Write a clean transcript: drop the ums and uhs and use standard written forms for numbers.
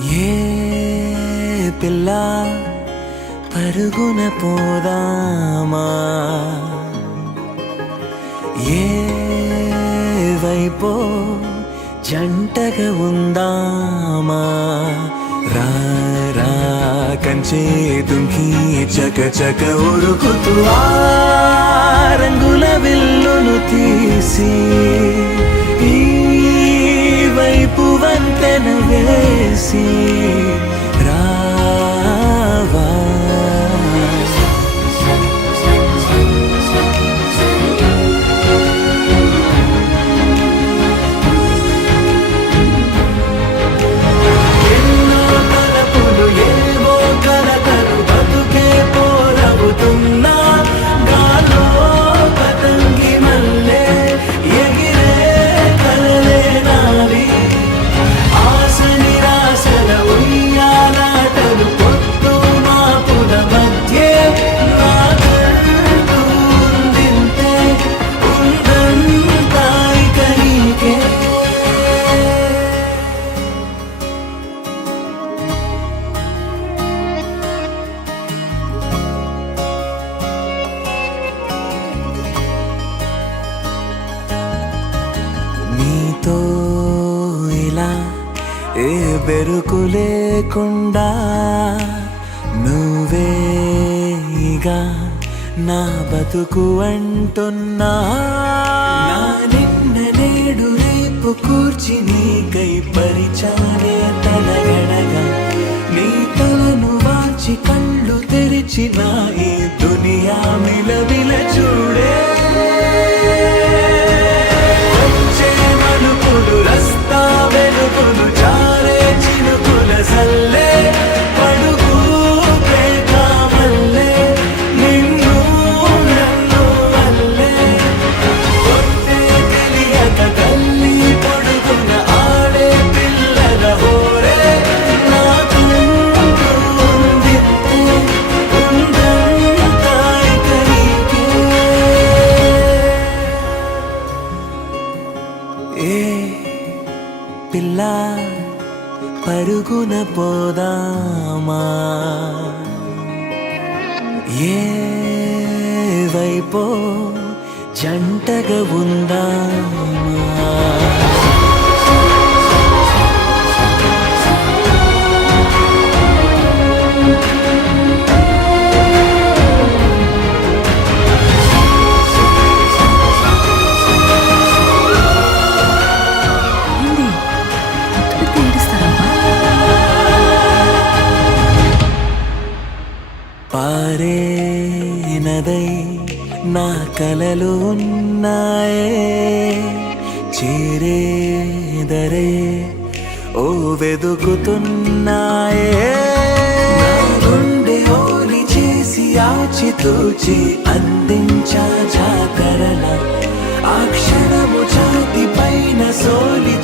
ఏ పిల్ల పరుగున పోదామా, ఏ వైపో జంటగా ఉందామా, రా రా కంచే తుంకి చక చక ఉరుకుతూ ఆ రంగుల విల్లును తీసి ఈ వైపు వంతెన వేసి రావా. ఎన్నో తలపులు ఏవో కలతలు బతుకే పోరవుతున్నా గాలో పతంగి మల్లె ఎగిరే కలలే నావి. ఆశ నిరాశల ఉయ్యాలాటలు పొత్తు మాపుల మధ్యే నాకంటూ ఉందింతే ఉందంతా ఇక నీకే. నీతో ఇలా ఏ బెరుకు లేకుండా నువ్వేగా నా బతుకు అంటున్నా. నా నిన్న నేడు రేపు కూర్చి నీకై పరిచానే తలగడగా, నీ తలను వాచి కళ్ళు తెరిచిన ఈ దునియా మిలవిల చూడే. వచ్చే మలుపులు రస్తా వెలుగులు జారే చినుకుల సల్లే పడుగు పేట మల్లె నిన్ను నన్ను వల్లే. కొట్టే తెలియక తల్లి పొడుగున ఆడే పిల్లల హోరే నాకంటూ ఉందింతే ఉందంతా ఇక నీకే. ఏ పిల్ల పరుగున పోదామా, ఏ వైపో జంటగా ఉందామా. ఏంది అంత పెద్ద ఏడుస్తారమ్మా? పారే నదై నా కలలు ఉన్నాయే, చేరేదరే ఓ వెదుకుతున్నాయే. నా గుండె ఓలి చేసి ఆచితూచి అందించా జాతరల, ఆ క్షణము ఛాతి పైన సోలి